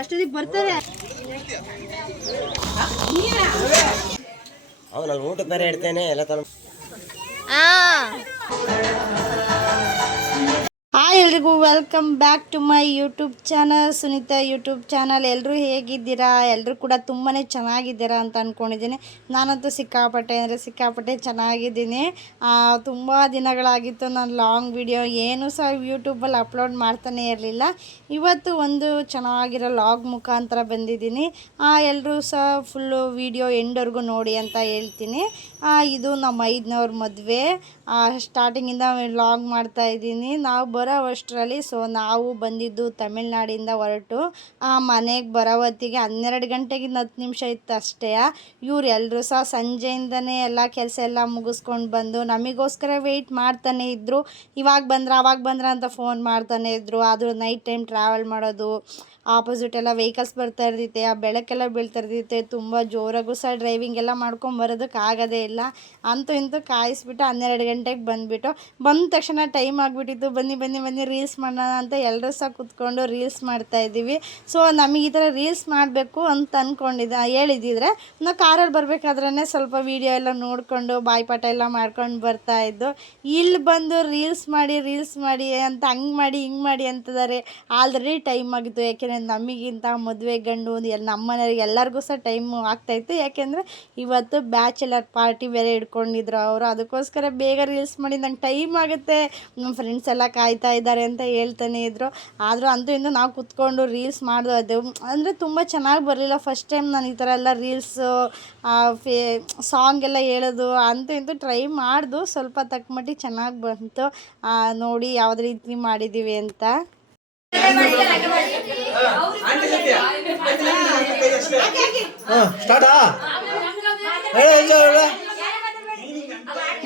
ಅಷ್ಟೊತ್ತಿಗೆ ಬರ್ತಾರೆ. ನಾನು ಊಟ ಬೇರೆ ಇಡ್ತೇನೆ ಎಲ್ಲ ತರ. ಹಾಯ್ ಎಲ್ರಿಗೂ welcome back to my YouTube channel, Sunita YouTube channel. ಎಲ್ಲರೂ ಹೇಗಿದ್ದೀರಾ? ಎಲ್ಲರೂ ಕೂಡ ತುಂಬಾ ಚೆನ್ನಾಗಿದ್ದೀರಾ ಅಂತ ಅಂದ್ಕೊಂಡಿದ್ದೀನಿ. ನಾನಂತೂ ಸಿಕ್ಕಾಪಟ್ಟೆ ಚೆನ್ನಾಗಿದ್ದೀನಿ. ತುಂಬ ದಿನಗಳಾಗಿತ್ತು ನಾನು ಲಾಂಗ್ ವಿಡಿಯೋ ಏನೂ ಸಹ ಯೂಟ್ಯೂಬಲ್ಲಿ ಅಪ್ಲೋಡ್ ಮಾಡ್ತಾನೆ ಇರಲಿಲ್ಲ. ಇವತ್ತು ಒಂದು ಚೆನ್ನಾಗಿರೋ ಲಾಗ್ ಮುಖಾಂತರ ಬಂದಿದ್ದೀನಿ. ಎಲ್ಲರೂ ಸಹ ಫುಲ್ಲು ವಿಡಿಯೋ ಎಂಡ್ವರೆಗೂ ನೋಡಿ ಅಂತ ಹೇಳ್ತೀನಿ. ಇದು ನಮ್ಮ ಐದನವ್ರ ಮದುವೆ. ಸ್ಟಾರ್ಟಿಂಗಿಂದ ಲಾಗ್ ಮಾಡ್ತಾಯಿದ್ದೀನಿ. ನಾವು ಬರೋ ಅಷ್ಟರಲ್ಲಿ ನಾವು ಬಂದಿದ್ದು ತಮಿಳ್ನಾಡಿಂದ ಹೊರಟು ಮನೆಗೆ ಬರೋ ಹೊತ್ತಿಗೆ 12 ಗಂಟೆಗೆ 10 ನಿಮಿಷ ಇತ್ತು ಅಷ್ಟೇ. ಇವ್ರು ಎಲ್ಲರೂ ಸಹ ಸಂಜೆಯಿಂದನೇ ಎಲ್ಲ ಕೆಲಸ ಎಲ್ಲ ಮುಗಿಸ್ಕೊಂಡು ಬಂದು ನಮಗೋಸ್ಕರ ವೆಯ್ಟ್ ಮಾಡ್ತಾನೆ ಇದ್ದರು. ಇವಾಗ ಬಂದ್ರ ಅಂತ ಫೋನ್ ಮಾಡ್ತಾನೆ ಇದ್ದರು. ಆದರೂ ನೈಟ್ ಟೈಮ್ ಟ್ರಾವೆಲ್ ಮಾಡೋದು, ಆಪೋಸಿಟ್ ಎಲ್ಲ ವೆಹಿಕಲ್ಸ್ ಬರ್ತಾ ಇರ್ತೈತೆ, ಆ ಬೆಳಕೆಲ್ಲ ಬೀಳ್ತಾ ಇರ್ತೈತೆ. ತುಂಬ ಜೋರಾಗೂ ಸಹ ಡ್ರೈವಿಂಗ್ ಎಲ್ಲ ಮಾಡ್ಕೊಂಬರೋದಕ್ಕೆ ಆಗೋದೇ ಇಲ್ಲ. ಅಂತೂ ಇಂತೂ ಕಾಯಿಸ್ಬಿಟ್ಟು 12 ಗಂಟೆಗೆ ಬಂದ ತಕ್ಷಣ ಟೈಮ್ ಆಗಿಬಿಟ್ಟಿತ್ತು. ಬನ್ನಿ ರೀಲ್ಸ್ ಮಾಡೋಣ ಅಂತ ಎಲ್ಲರೂ ಸಹ ಕೂತ್ಕೊಂಡು ರೀಲ್ಸ್ ಮಾಡ್ತಾಯಿದ್ದೀವಿ. ಸೊ ನಮಗೆ ಈ ಥರ ರೀಲ್ಸ್ ಮಾಡಬೇಕು ಅಂತ ಹೇಳಿದ್ದಿದ್ರೆ ನಾವು ಕಾರಲ್ಲಿ ಬರಬೇಕಾದ್ರೇ ಸ್ವಲ್ಪ ವೀಡಿಯೋ ಎಲ್ಲ ನೋಡಿಕೊಂಡು ಬಾಯ್ಪಾಠ ಎಲ್ಲ ಮಾಡ್ಕೊಂಡು ಬರ್ತಾಯಿದ್ದು. ಇಲ್ಲಿ ಬಂದು ರೀಲ್ಸ್ ಮಾಡಿ ಅಂತ ಹಂಗೆ ಮಾಡಿ ಅಂತಿದ್ದಾರೆ. ಆಲ್ರೆಡಿ ಟೈಮ್ ಆಗಿತ್ತು. ಯಾಕೆಂದರೆ ನಮಗಿಂತ ಮದುವೆ ಗಂಡು ನಮ್ಮ ಮನೆಯವ್ರಿಗೆ ಎಲ್ಲರಿಗೂ ಸಹ ಟೈಮು ಆಗ್ತಾಯಿತ್ತು. ಯಾಕೆಂದರೆ ಇವತ್ತು ಬ್ಯಾಚುಲರ್ ಪಾರ್ಟಿ ಬೇರೆ ಇಟ್ಕೊಂಡಿದ್ರು ಅವರು. ಅದಕ್ಕೋಸ್ಕರ ಬೇಗ ರೀಲ್ಸ್ ಮಾಡಿ ನಂಗೆ ಟೈಮ್ ಆಗುತ್ತೆ, ನಮ್ಮ ಫ್ರೆಂಡ್ಸ್ ಎಲ್ಲ ಕಾಯ್ತಾ ಇದ್ದಾರೆ ಅಂತ ಹೇಳ್ತಾನೆ ಇದ್ದರು. ಆದರೂ ಅಂತೂ ಇಂದು ನಾವು ಕೂತ್ಕೊಂಡು ರೀಲ್ಸ್ ಮಾಡಿದೆವು. ಅಂದರೆ ತುಂಬ ಚೆನ್ನಾಗಿ ಬರಲಿಲ್ಲ. ಫಸ್ಟ್ ಟೈಮ್ ನಾನು ಈ ಥರ ಎಲ್ಲ ರೀಲ್ಸು ಸಾಂಗ್ ಎಲ್ಲ ಹೇಳೋದು ಅಂತೂ ಇಂತೂ ಟ್ರೈ ಮಾಡ್ದು. ಸ್ವಲ್ಪ ತಕ್ಕ ಮಟ್ಟಿಗೆ ಚೆನ್ನಾಗಿ ಬಂತು. ನೋಡಿ ಯಾವ್ದು ರೀತಿ ಮಾಡಿದ್ದೀವಿ ಅಂತ.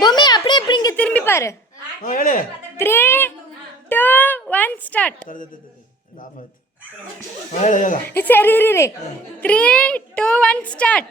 பூமி அப்படியே இப்படிங்க திரும்பி பாரு. 3 2 1 ஸ்டார்ட். சரி இரு 3 2 1 ஸ்டார்ட்.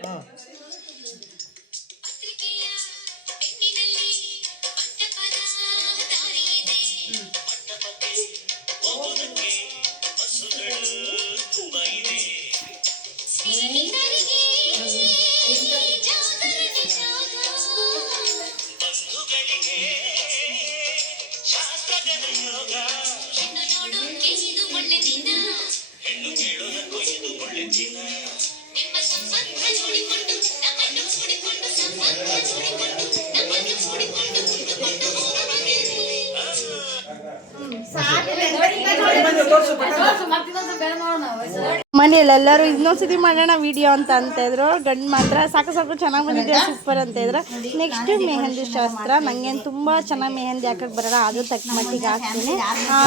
ಮನೆಯಲ್ಲಿ ಎಲ್ಲರೂ ಇನ್ನೊಂದ್ಸತಿ ಮಾಡೋಣ ವಿಡಿಯೋ ಅಂತ ಇದ್ರು. ಗಂಡು ಮಾತ್ರ ಸಾಕು ಚೆನ್ನಾಗಿ ಬಂದಿದೆ, ಸೂಪರ್ ಅಂತ ಇದ್ರು. ನೆಕ್ಸ್ಟು ಮೆಹಂದಿ ಶಾಸ್ತ್ರ. ನನಗೇನು ತುಂಬ ಚೆನ್ನಾಗಿ ಮೆಹಂದಿ ಹಾಕಕ್ಕೆ ಬರೋಲ್ಲ, ಅದು ತಕ್ಕ ಮಟ್ಟಿಗೆ ಹಾಕ್ತೀನಿ.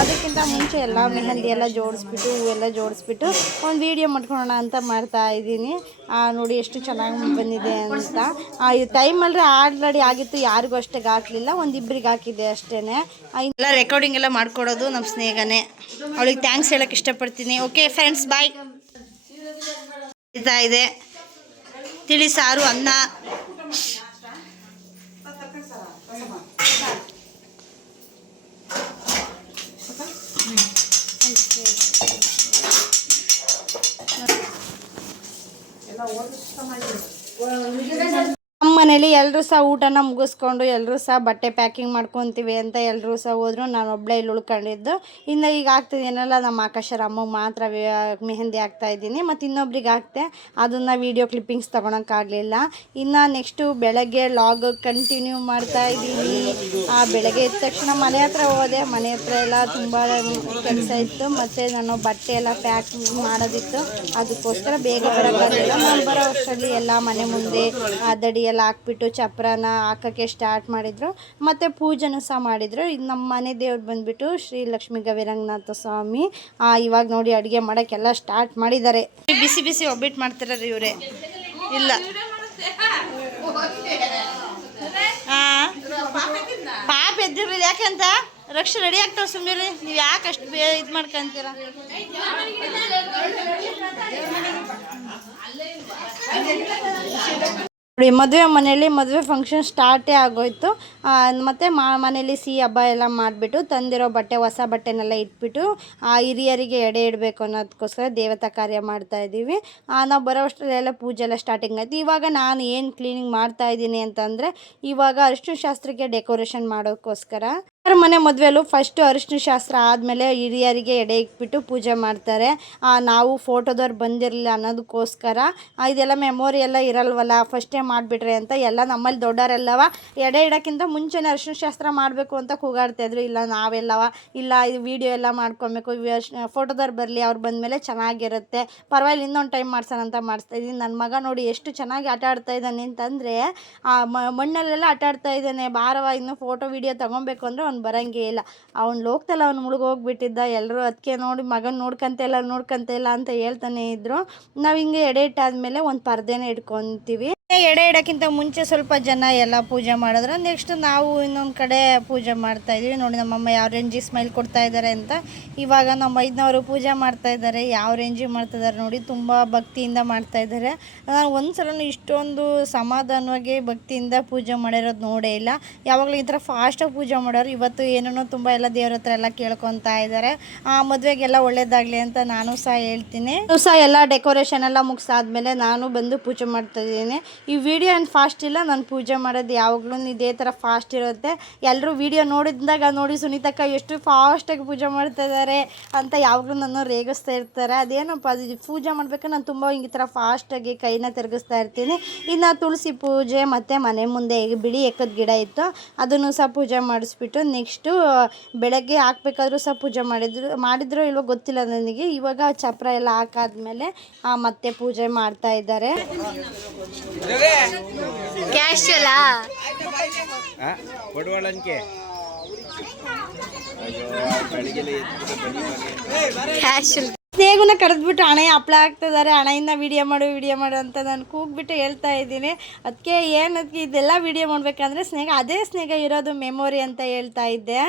ಅದಕ್ಕಿಂತ ಮುಂಚೆ ಎಲ್ಲ ಮೆಹಂದಿ ಎಲ್ಲ ಜೋಡಿಸ್ಬಿಟ್ಟು ಹೂವೆಲ್ಲ ಜೋಡಿಸ್ಬಿಟ್ಟು ಒಂದು ವಿಡಿಯೋ ಮಾಡ್ಕೊಳ್ಳೋಣ ಅಂತ ಮಾಡ್ತಾ ಇದ್ದೀನಿ. ನೋಡಿ ಎಷ್ಟು ಚೆನ್ನಾಗಿ ಬಂದಿದೆ ಅಂತ. ಈ ಟೈಮಲ್ಲಿ ಆಲ್ರೆಡಿ ಆಗಿತ್ತು, ಯಾರಿಗೂ ಅಷ್ಟಾಗಿ ಹಾಕಲಿಲ್ಲ, ಒಂದಿಬ್ಬರಿಗೆ ಹಾಕಿದ್ದೆ ಅಷ್ಟೇ. ಎಲ್ಲ ರೆಕಾರ್ಡಿಂಗ್ ಎಲ್ಲ ಮಾಡ್ಕೊಡೋದು ನಮ್ಮ ಸ್ನೇಹನೇ. ಅವಳಿಗೆ ಥ್ಯಾಂಕ್ಸ್ ಹೇಳೋಕ್ಕೆ ಇಷ್ಟಪಡ್ತೀನಿ. ಓಕೆ ಫ್ರೆಂಡ್ಸ್, ಬಾಯ್. ಇದೆ ತಿಳಿ ಸಾರು, ಅನ್ನ. ನಮ್ಮ ಮನೇಲಿ ಎಲ್ಲರೂ ಸಹ ಊಟನ ಮುಗಿಸ್ಕೊಂಡು ಎಲ್ಲರೂ ಸಹ ಬಟ್ಟೆ ಪ್ಯಾಕಿಂಗ್ ಮಾಡ್ಕೊತೀವಿ ಅಂತ ಎಲ್ಲರೂ ಸಹ ಹೋದ್ರು. ನಾನು ಒಬ್ಬಳೇ ಇಲ್ಲಿ ಉಳ್ಕೊಂಡಿದ್ದು. ಇನ್ನು ಈಗ ಆಗ್ತಿದ್ದೀನಲ್ಲ, ನಮ್ಮ ಆಕಾಶರ ಅಮ್ಮಗೆ ಮಾತ್ರ ಮೆಹಂದಿ ಹಾಕ್ತಾಯಿದ್ದೀನಿ, ಮತ್ತು ಇನ್ನೊಬ್ರಿಗೆ ಹಾಕ್ತೆ. ಅದನ್ನು ವೀಡಿಯೋ ಕ್ಲಿಪ್ಪಿಂಗ್ಸ್ ತೊಗೊಳಕ್ಕಾಗಲಿಲ್ಲ. ಇನ್ನು ನೆಕ್ಸ್ಟು ಬೆಳಗ್ಗೆ ಲಾಗ್ ಕಂಟಿನ್ಯೂ ಮಾಡ್ತಾಯಿದ್ದೀನಿ. ಬೆಳಗ್ಗೆ ಎದ್ದ ತಕ್ಷಣ ಮನೆ ಹತ್ರ ಹೋದೆ. ಮನೆ ಹತ್ರ ಎಲ್ಲ ತುಂಬ ಕೆಲಸ ಇತ್ತು, ಮತ್ತು ನಾನು ಬಟ್ಟೆ ಎಲ್ಲ ಪ್ಯಾಕ್ ಮಾಡೋದಿತ್ತು. ಅದಕ್ಕೋಸ್ಕರ ಬೇಗ ಬರೋಕ್ಕಾಗಲಿಲ್ಲ. ನಾನು ಬರೋ ವರ್ಷದಲ್ಲಿ ಎಲ್ಲ ಮನೆ ಮುಂದೆ ದಡಿ ಎಲ್ಲ ಹಾಕ್ಬಿಟ್ಟು ಚಪ್ರನ ಹಾಕೋಕ್ಕೆ ಸ್ಟಾರ್ಟ್ ಮಾಡಿದರು. ಮತ್ತು ಪೂಜೆನೂ ಸಹ ಮಾಡಿದರು. ಇದು ನಮ್ಮ ಮನೆ ದೇವ್ರು ಬಂದುಬಿಟ್ಟು ಶ್ರೀ ಲಕ್ಷ್ಮೀ ಗವಿರಂಗನಾಥ ಸ್ವಾಮಿ. ಇವಾಗ ನೋಡಿ ಅಡುಗೆ ಮಾಡೋಕ್ಕೆಲ್ಲ ಸ್ಟಾರ್ಟ್ ಮಾಡಿದ್ದಾರೆ. ಬಿಸಿ ಒಬ್ಬಿಟ್ಟು ಮಾಡ್ತಾರೆ ಇವರೇ. ಇಲ್ಲ ಪಾಪ ಎದ್ದಿರಲಿಲ್ಲ. ಯಾಕಂತ ರಕ್ಷ ರೆಡಿ ಆಗ್ತಾವೆ. ಸುಮ್ಮನೆ ನೀವು ಯಾಕೆ ಅಷ್ಟು ಇದು ಮಾಡ್ಕೊಂತೀರ? ನೋಡಿ ಮದುವೆ ಫಂಕ್ಷನ್ ಸ್ಟಾರ್ಟೇ ಆಗೋಯ್ತು. ಮತ್ತು ಮನೇಲಿ ಸಿಹಿ ಹಬ್ಬ ಎಲ್ಲ ಮಾಡಿಬಿಟ್ಟು ತಂದಿರೋ ಹೊಸ ಬಟ್ಟೆನೆಲ್ಲ ಇಟ್ಬಿಟ್ಟು ಹಿರಿಯರಿಗೆ ಎಡೆ ಇಡಬೇಕು ಅನ್ನೋದಕ್ಕೋಸ್ಕರ ದೇವತಾ ಕಾರ್ಯ ಮಾಡ್ತಾಯಿದ್ದೀವಿ. ನಾವು ಬರೋ ಅಷ್ಟರಲ್ಲೆಲ್ಲ ಪೂಜೆ ಎಲ್ಲ ಸ್ಟಾರ್ಟಿಂಗ್ ಆಯಿತು. ಇವಾಗ ನಾನು ಏನು ಕ್ಲೀನಿಂಗ್ ಮಾಡ್ತಾಯಿದ್ದೀನಿ ಅಂತಂದರೆ, ಇವಾಗ ಅರಿಶಿನ ಶಾಸ್ತ್ರಕ್ಕೆ ಡೆಕೋರೇಷನ್ ಮಾಡೋಕ್ಕೋಸ್ಕರ ಮನೆ ಮದುವೆಯಲ್ಲೂ ಫಸ್ಟು ಅರಿಶಿನ ಶಾಸ್ತ್ರ ಆದಮೇಲೆ ಹಿರಿಯರಿಗೆ ಎಡೆ ಇಟ್ಬಿಟ್ಟು ಪೂಜೆ ಮಾಡ್ತಾರೆ. ನಾವು ಫೋಟೋದವ್ರು ಬಂದಿರಲಿಲ್ಲ ಅನ್ನೋದಕ್ಕೋಸ್ಕರ ಇದೆಲ್ಲ ಮೆಮೊರಿ ಎಲ್ಲ ಇರಲ್ವಲ್ಲ, ಫಸ್ಟೇ ಮಾಡಿಬಿಟ್ರೆ ಅಂತ ಎಲ್ಲ ನಮ್ಮಲ್ಲಿ ದೊಡ್ಡವರೆಲ್ಲವ ಎಡೆ ಇಡೋಕ್ಕಿಂತ ಮುಂಚೆನೇ ಅರಿಶಿನ ಶಾಸ್ತ್ರ ಮಾಡಬೇಕು ಅಂತ ಕೂಗಾಡ್ತಾಯಿದ್ರು. ಇಲ್ಲ ಇಲ್ಲ ಇದು ವೀಡಿಯೋ ಎಲ್ಲ ಮಾಡ್ಕೊಬೇಕು, ಫೋಟೋದವ್ರು ಬರಲಿ, ಅವ್ರು ಬಂದಮೇಲೆ ಚೆನ್ನಾಗಿರುತ್ತೆ, ಪರವಾಗಿಲ್ಲ ಇನ್ನೊಂದು ಟೈಮ್ ಮಾಡ್ಸೋಣ ಅಂತ ಮಾಡಿಸ್ತಾಯಿದ್ದೀನಿ. ನನ್ನ ಮಗ ನೋಡಿ ಎಷ್ಟು ಚೆನ್ನಾಗಿ ಆಟ ಆಡ್ತಾ ಇದ್ದಾನೆ ಅಂತಂದರೆ, ಮಣ್ಣಲ್ಲೆಲ್ಲ ಆಟ ಆಡ್ತಾ ಇದ್ದಾನೆ. ಬಾರವ ಇನ್ನು ಫೋಟೋ ವೀಡಿಯೋ ತೊಗೊಬೇಕು ಅಂದರೆ ಅವ್ನು ಬರೋಂಗೇ ಇಲ್ಲ. ಅವ್ನು ಲೋಕದಲ್ಲಿ ಅವ್ನು ಮುಳುಗೋಗ್ಬಿಟ್ಟಿದ್ದ. ಎಲ್ಲರೂ ಅದಕ್ಕೆ ನೋಡಿ ಮಗನ ನೋಡ್ಕೊಂತ ಇಲ್ಲ ಅಂತ ಹೇಳ್ತಾನೆ ಇದ್ದರು. ನಾವು ಹಿಂಗೆ ಎಡೆ ಇಟ್ಟಾದ್ಮೇಲೆ ಒಂದು ಪರ್ದೆನೇ ಇಟ್ಕೊತೀವಿ. ಎಡೆ ಇಡೋಕ್ಕಿಂತ ಮುಂಚೆ ಸ್ವಲ್ಪ ಜನ ಎಲ್ಲ ಪೂಜೆ ಮಾಡಿದ್ರು. ನೆಕ್ಸ್ಟ್ ನಾವು ಇನ್ನೊಂದು ಕಡೆ ಪೂಜೆ ಮಾಡ್ತಾಯಿದ್ವಿ. ನೋಡಿ ನಮ್ಮಮ್ಮ ಯಾವ ರೇಂಜಿಗೆ ಸ್ಮೈಲ್ ಕೊಡ್ತಾ ಇದ್ದಾರೆ ಅಂತ. ಇವಾಗ ನಮ್ಮ ಮೈದ್ನವರು ಪೂಜೆ ಮಾಡ್ತಾಯಿದ್ದಾರೆ. ಯಾವ ರೇಂಜಿಗೆ ಮಾಡ್ತಾಯಿದ್ದಾರೆ ನೋಡಿ, ತುಂಬ ಭಕ್ತಿಯಿಂದ ಮಾಡ್ತಾಯಿದ್ದಾರೆ. ನಾನು ಒಂದು ಸಲ ಇಷ್ಟೊಂದು ಸಮಾಧಾನವಾಗಿ ಭಕ್ತಿಯಿಂದ ಪೂಜೆ ಮಾಡಿರೋದು ನೋಡೇ ಇಲ್ಲ. ಯಾವಾಗಲೂ ಈ ಥರ ಫಾಸ್ಟಾಗಿ ಪೂಜೆ ಮಾಡೋರು. ಇವತ್ತು ಏನೇನೋ ತುಂಬ ಎಲ್ಲ ದೇವ್ರ ಹತ್ರ ಎಲ್ಲ ಕೇಳ್ಕೊತಾ ಇದ್ದಾರೆ. ಮದುವೆಗೆಲ್ಲ ಒಳ್ಳೇದಾಗಲಿ ಅಂತ ನಾನು ಸಹ ಹೇಳ್ತೀನಿ. ಎಲ್ಲ ಡೆಕೋರೇಷನ್ ಎಲ್ಲ ಮುಗಿಸಾದ್ಮೇಲೆ ನಾನು ಬಂದು ಪೂಜೆ ಮಾಡ್ತಾಯಿದ್ದೀನಿ. ಈ ವಿಡಿಯೋ ಏನು ಫಾಸ್ಟ್ ಇಲ್ಲ, ನಾನು ಪೂಜೆ ಮಾಡೋದು ಯಾವಾಗಲೂ ಇದೇ ಥರ ಫಾಸ್ಟ್ ಇರುತ್ತೆ. ಎಲ್ಲರೂ ವಿಡಿಯೋ ನೋಡಿದಾಗ ನೋಡಿ ಸುನೀತಕ್ಕ ಎಷ್ಟು ಫಾಸ್ಟಾಗಿ ಪೂಜೆ ಮಾಡ್ತಾಯಿದ್ದಾರೆ ಅಂತ ಯಾವಾಗಲೂ ನಾನು ರೇಗಿಸ್ತಾ ಇರ್ತಾರೆ. ಅದೇನಪ್ಪ ಅದು ಪೂಜೆ ಮಾಡಬೇಕು, ನಾನು ತುಂಬ ಈ ಥರ ಫಾಸ್ಟಾಗಿ ಕೈನ ತಿರುಗಿಸ್ತಾ ಇರ್ತೀನಿ. ಇನ್ನು ತುಳಸಿ ಪೂಜೆ ಮತ್ತು ಮನೆ ಮುಂದೆ ಬಿಳಿ ಎಕ್ಕದ ಗಿಡ ಇತ್ತು, ಅದನ್ನು ಸಹ ಪೂಜೆ ಮಾಡಿಸ್ಬಿಟ್ಟು ನೆಕ್ಸ್ಟು ಬೆಳಗ್ಗೆ ಹಾಕ್ಬೇಕಾದ್ರೂ ಸಹ ಪೂಜೆ ಮಾಡಿದ್ರು ಇಲ್ವೋ ಗೊತ್ತಿಲ್ಲ ನನಗೆ. ಇವಾಗ ಚಪ್ರ ಎಲ್ಲ ಹಾಕಾದ್ಮೇಲೆ ಮತ್ತೆ ಪೂಜೆ ಮಾಡ್ತಾ ಇದ್ದಾರೆ. ಸ್ನೇಹನ ಕರೆದ್ಬಿಟ್ಟು ಹಣೆ ಹಪ್ಪಳ ಹಾಕ್ತಿದ್ದಾರೆ. ಹಣೆಯಿಂದ ವಿಡಿಯೋ ಮಾಡು ಅಂತ ನಾನು ಕೂಗ್ಬಿಟ್ಟು ಹೇಳ್ತಾ ಇದ್ದೀನಿ. ಅದಕ್ಕೆ ಇದೆಲ್ಲ ವಿಡಿಯೋ ಮಾಡಬೇಕಂದ್ರೆ ಅದೇ ಸ್ನೇಹ ಇರೋದು ಮೆಮೊರಿ ಅಂತ ಹೇಳ್ತಾ ಇದ್ದೆ.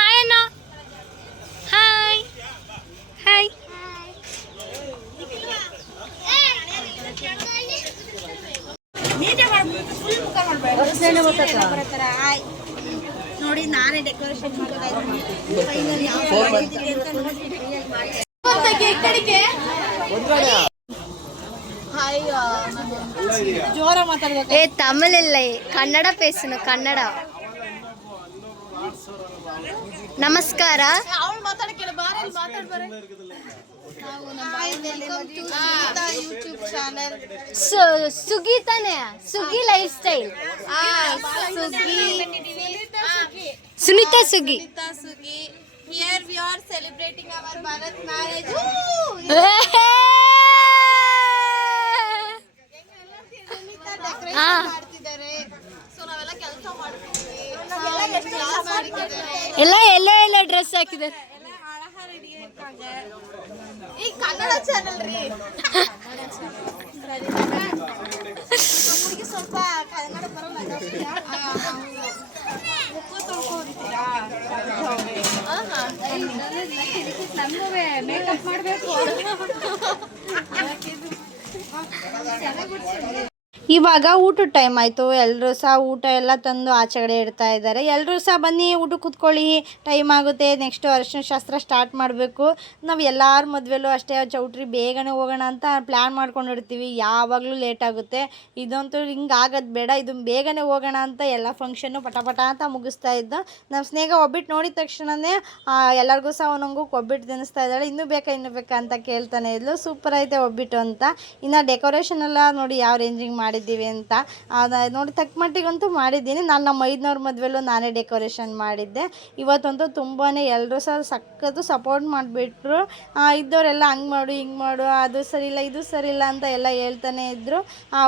ಹಾಯ್ ಅಣ್ಣ. Hi hi. ನೋಡಿ ನಾನೇ ಡೆಕೋರೇಷನ್ ಜೋರ ಮಾತಾಡ್ಬೇಕು. ತಮಿಳ್ ಇಲ್ಲ, ಕನ್ನಡ ಪೇಸನು, ಕನ್ನಡ. ನಮಸ್ಕಾರ. ಯೂಟ್ಯೂಬ್ ಚಾನೆಲ್ ಸುಗಿ ತಾನೆ, Sugi lifestyle. Sunita Sugi. Here we are celebrating our Bharat marriage. ಎಲ್ಲ ಡ್ರೆಸ್ ಹಾಕಿದ್ದಾರೆ. ಈ ಕನ್ನಡ ಚಾನೆಲ್ ರೀ. ಸ್ವಲ್ಪ ಕನ್ನಡ ಬರಲ್ಲ. ಮೇಕಪ್ ಮಾಡಬೇಕು. ಇವಾಗ ಊಟದ ಟೈಮ್ ಆಯಿತು. ಎಲ್ಲರೂ ಸಹ ಊಟ ಎಲ್ಲ ತಂದು ಆಚೆಗಡೆ ಇಡ್ತಾ ಇದ್ದಾರೆ. ಎಲ್ಲರೂ ಸಹ ಬನ್ನಿ ಊಟ ಕೂತ್ಕೊಳ್ಳಿ, ಟೈಮ್ ಆಗುತ್ತೆ. ನೆಕ್ಸ್ಟು ಅರಿಶಿನ ಶಾಸ್ತ್ರ ಸ್ಟಾರ್ಟ್ ಮಾಡಬೇಕು. ನಾವು ಎಲ್ಲರ ಮದುವೆಲ್ಲೂ ಅಷ್ಟೇ ಚೌಟ್ರಿ ಬೇಗನೆ ಹೋಗೋಣ ಅಂತ ಪ್ಲ್ಯಾನ್ ಮಾಡ್ಕೊಂಡಿರ್ತೀವಿ. ಯಾವಾಗಲೂ ಲೇಟ್ ಆಗುತ್ತೆ. ಇದಂತೂ ಹಿಂಗೆ ಆಗೋದು ಬೇಡ, ಇದು ಬೇಗನೆ ಹೋಗೋಣ ಅಂತ ಎಲ್ಲ ಫಂಕ್ಷನ್ನು ಪಟ ಅಂತ ಮುಗಿಸ್ತಾ ಇದ್ದು. ನಮ್ಮ ಸ್ನೇಹ ಒಬ್ಬಿಟ್ಟು ನೋಡಿದ ತಕ್ಷಣವೇ ಎಲ್ಲರಿಗೂ ಸಹ ಒಂದೊಂದು ಒಬ್ಬಿಟ್ಟು ತಿನ್ನಿಸ್ತಾ ಇದ್ದಾಳೆ. ಇನ್ನೂ ಬೇಕಾ ಅಂತ ಕೇಳ್ತಾನೆ ಇದ್ಲು. ಸೂಪರ್ ಐತೆ ಒಬ್ಬಿಟ್ಟು ಅಂತ. ಇನ್ನು ಡೆಕೋರೇಷನ್ ಎಲ್ಲ ನೋಡಿ ಯಾವ ರೇಂಜಿಗೆ ಮಾಡಿದ್ದೀವಿ ಅಂತ ನೋಡಿ. ತಕ್ಕ ಮಟ್ಟಿಗಂತೂ ಮಾಡಿದ್ದೀನಿ. ನಾನು ನಮ್ಮ ಮೈದ್ನವ್ರ ಮದುವೆಲ್ಲೂ ನಾನೇ ಡೆಕೋರೇಷನ್ ಮಾಡಿದ್ದೆ. ಇವತ್ತಂತೂ ತುಂಬಾ ಎಲ್ಲರೂ ಸಹ ಸಖತ್ತು ಸಪೋರ್ಟ್ ಮಾಡಿಬಿಟ್ರು. ಇದ್ದವರೆಲ್ಲ ಹಂಗೆ ಮಾಡು ಹಿಂಗೆ ಮಾಡು, ಅದು ಸರಿ ಇಲ್ಲ ಇದು ಸರಿ ಇಲ್ಲ ಅಂತ ಎಲ್ಲ ಹೇಳ್ತಾನೆ ಇದ್ದರು.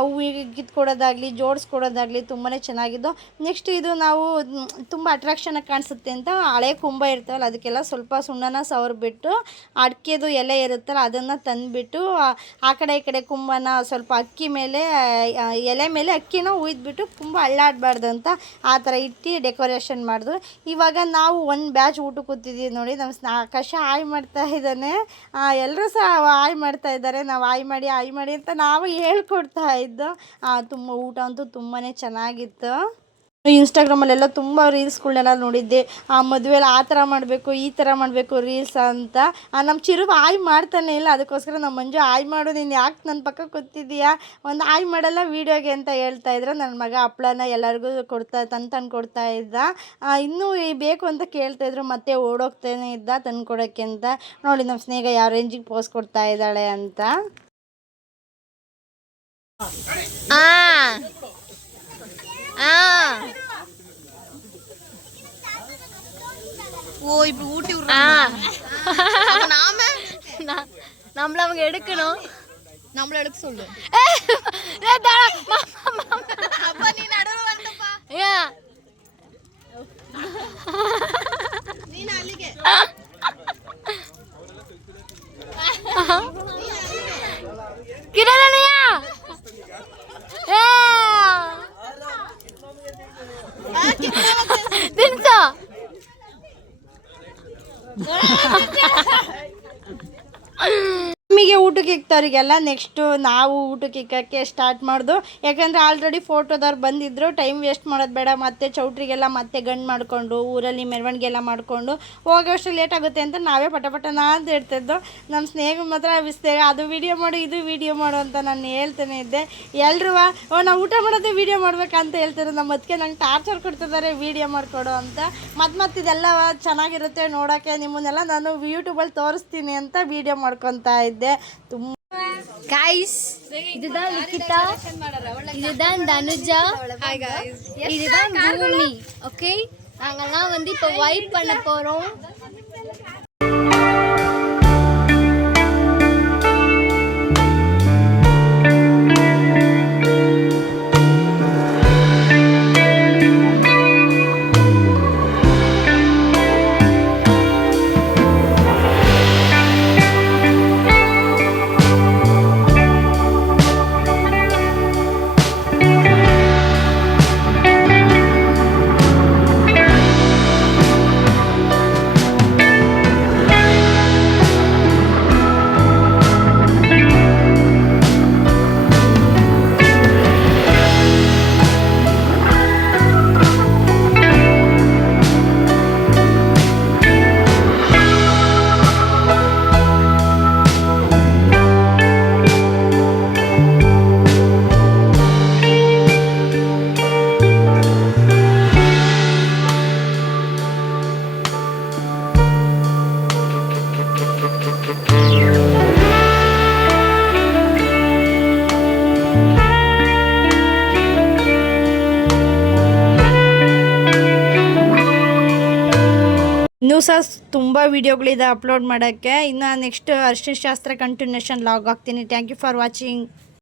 ಹೂವಿಗೆ ಕಿತ್ಕೊಡೋದಾಗಲಿ ಜೋಡಿಸ್ಕೊಡೋದಾಗಲಿ ತುಂಬಾ ಚೆನ್ನಾಗಿದ್ದು. ನೆಕ್ಸ್ಟ್ ಇದು ನಾವು ತುಂಬ ಅಟ್ರಾಕ್ಷನಾಗಿ ಕಾಣಿಸುತ್ತೆ ಅಂತ ಹಳೆ ಕುಂಭ ಇರ್ತಾವಲ್ಲ ಅದಕ್ಕೆಲ್ಲ ಸ್ವಲ್ಪ ಸುಣ್ಣನ ಸವರ್ಬಿಟ್ಟು ಅಡಿಕೆದು ಎಲೆ ಇರುತ್ತಲ್ಲ ಅದನ್ನು ತಂದುಬಿಟ್ಟು ಆ ಕಡೆ ಈ ಕಡೆ ಕುಂಭನ ಸ್ವಲ್ಪ ಅಕ್ಕಿ ಮೇಲೆ ಎಲೆ ಮೇಲೆ ಅಕ್ಕಿನ ಹುಯ್ದ್ಬಿಟ್ಟು ತುಂಬ ಅಳ್ಳಾಡಬಾರ್ದು ಅಂತ ಆ ಥರ ಇಟ್ಟು ಡೆಕೋರೇಷನ್ ಮಾಡಿದ್ರು. ಇವಾಗ ನಾವು ಒಂದು ಬ್ಯಾಚ್ ಊಟಕ್ಕೆ ಕೂತಿದ್ದೀವಿ ನೋಡಿ. ನಮ್ಮ ಆಕಾಶ ಆಯ್ ಮಾಡ್ತಾ ಇದ್ದಾನೆ, ಎಲ್ಲರೂ ಸಹ ಆಯ್ ಮಾಡ್ತಾ ಇದ್ದಾರೆ. ನಾವು ಆಯ್ ಮಾಡಿ ಅಂತ ನಾವು ಹೇಳ್ಕೊಡ್ತಾ ಇದ್ದೋ. ತುಂಬ ಊಟ ಅಂತೂ ತುಂಬಾ ಚೆನ್ನಾಗಿತ್ತು. ಇನ್ಸ್ಟಾಗ್ರಾಮಲ್ಲೆಲ್ಲ ತುಂಬ ರೀಲ್ಸ್ಗಳನ್ನೆಲ್ಲ ನೋಡಿದ್ದೆ, ಆ ಮದುವೆಯಲ್ಲಿ ಆ ಥರ ಮಾಡಬೇಕು ಈ ಥರ ಮಾಡಬೇಕು ರೀಲ್ಸ್ ಅಂತ. ನಮ್ಮ ಚಿರು ಆಯ್ ಮಾಡ್ತಾನೆ ಇಲ್ಲ, ಅದಕ್ಕೋಸ್ಕರ ನಮ್ಮ ಮಂಜು ಆಯ್ ಮಾಡು, ನೀನು ಯಾಕೆ ನನ್ನ ಪಕ್ಕ ಕೂತಿದ್ದೀಯಾ, ಒಂದು ಆಯ್ ಮಾಡಲ್ಲ ವೀಡಿಯೋಗೆ ಅಂತ ಹೇಳ್ತಾಯಿದ್ರು. ನನ್ನ ಮಗ ಹಪ್ಳನ ಎಲ್ಲರಿಗೂ ತಂದು ಕೊಡ್ತಾ ಇದ್ದ. ಇನ್ನೂ ಬೇಕು ಅಂತ ಕೇಳ್ತಾಯಿದ್ರು, ಮತ್ತೆ ಓಡೋಗ್ತಾನೆ ಇದ್ದ ತಂದು ಕೊಡೋಕ್ಕೆ ಅಂತ. ನೋಡಿ ನಮ್ಮ ಸ್ನೇಹ ಯಾವ ರೇಂಜಿಗೆ ಪೋಸ್ ಕೊಡ್ತಾ ಇದ್ದಾಳೆ ಅಂತ. ஓ இப்ப ஊட்டி நம்மள அவங்க எடுக்கணும், நம்மள எடுக்க சொல்லு. அப்பா நீ நடுவுல வரணும்ப்பா. நீ அள்ளிக்க. கிரதனையா ತಿನ್ಸೋ. ನಮಗೆ ಊಟಕ್ಕೆ ಇಕ್ತವ್ರಿಗೆಲ್ಲ ನೆಕ್ಸ್ಟು ನಾವು ಊಟಕ್ಕೆ ಇಕ್ಕಕ್ಕೆ ಸ್ಟಾರ್ಟ್ ಮಾಡ್ದು. ಯಾಕಂದರೆ ಆಲ್ರೆಡಿ ಫೋಟೋದವ್ರು ಬಂದಿದ್ದರು, ಟೈಮ್ ವೇಸ್ಟ್ ಮಾಡೋದು ಬೇಡ, ಮತ್ತೆ ಚೌಟ್ರಿಗೆಲ್ಲ ಮತ್ತೆ ಗಂಡು ಮಾಡಿಕೊಂಡು ಊರಲ್ಲಿ ಮೆರವಣಿಗೆ ಎಲ್ಲ ಮಾಡಿಕೊಂಡು ಹೋಗೋಷ್ಟು ಲೇಟ್ ಆಗುತ್ತೆ ಅಂತ ನಾವೇ ಪಟಪಟನ ಅಂತ ಹೇಳ್ತಿದ್ದೋ. ನಮ್ಮ ಸ್ನೇಹ ಮಾತ್ರ ಸ್ನೇಹ ಅದು ವೀಡಿಯೋ ಮಾಡು ಇದು ವೀಡಿಯೋ ಮಾಡು ಅಂತ ನಾನು ಹೇಳ್ತಾನೆ ಇದ್ದೆ. ಎಲ್ಲರೂ ನಾವು ಊಟ ಮಾಡೋದೇ ವೀಡಿಯೋ ಮಾಡ್ಬೇಕಂತ ಹೇಳ್ತಾರೆ. ನಮ್ಮ ಅದಕ್ಕೆ ನಂಗೆ ಟಾರ್ಚರ್ ಕೊಡ್ತಿದ್ದಾರೆ ವೀಡಿಯೋ ಮಾಡಿಕೊಡು ಅಂತ. ಮತ್ತು ಇದೆಲ್ಲ ಚೆನ್ನಾಗಿರುತ್ತೆ ನೋಡೋಕ್ಕೆ, ನಿಮ್ಮನ್ನೆಲ್ಲ ನಾನು ಯೂಟ್ಯೂಬಲ್ಲಿ ತೋರಿಸ್ತೀನಿ ಅಂತ ವೀಡಿಯೋ ಮಾಡ್ಕೊತಾ ಇದ್ದೆ. ತುಂಬ கைஸ், இதுதான் லிகிதா, இதுதான் தனுஜா, இதுதான் பூமி. ஓகே, நாங்கெல்லாம் வந்து இப்போ வைப் பண்ண போறோம். ಇನ್ನೂ ಸಹ ತುಂಬ ವೀಡಿಯೋಗಳಿದೆ ಅಪ್ಲೋಡ್ ಮಾಡೋಕ್ಕೆ. ಇನ್ನು ನೆಕ್ಸ್ಟ್ ಅರಿಶಿನ ಶಾಸ್ತ್ರ ಕಂಟಿನ್ಯೂಷನ್ ಲಾಗ್ ಹಾಕ್ತೀನಿ. Thank you for watching.